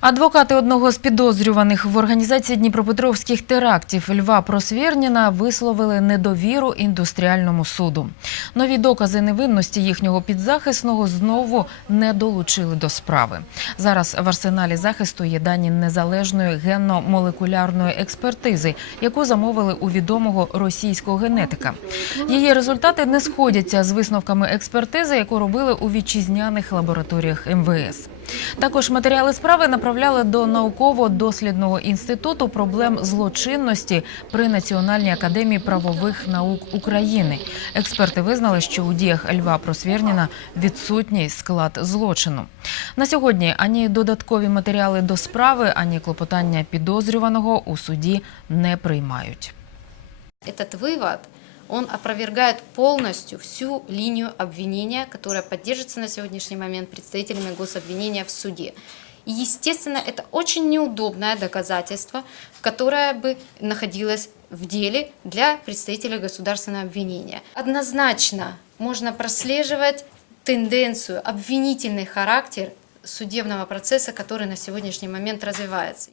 Адвокати одного з підозрюваних в організації Дніпропетровських терактів Льва Просвірніна висловили недовіру індустріальному суду. Нові докази невинності їхнього підзахисного знову не долучили до справи. Зараз в арсеналі захисту є дані незалежної генно-молекулярної експертизи, яку замовили у відомого російського генетика. Її результати не сходяться з висновками експертизи, яку робили у вітчизняних лабораторіях МВС. Також матеріали справи направляли до науково-дослідного інституту проблем злочинності при Національній академії правових наук України. Експерти визнали, що у діях Льва Просвірніна відсутній склад злочину. На сьогодні ані додаткові матеріали до справи, ані клопотання підозрюваного у суді не приймають. Этот вывод, он опровергает полностью всю линию обвинения, которая поддерживается на сегодняшний момент представителями гособвинения в суде. И, естественно, это очень неудобное доказательство, которое бы находилось в деле для представителей государственного обвинения. Однозначно можно прослеживать тенденцию, обвинительный характер судебного процесса, который на сегодняшний момент развивается.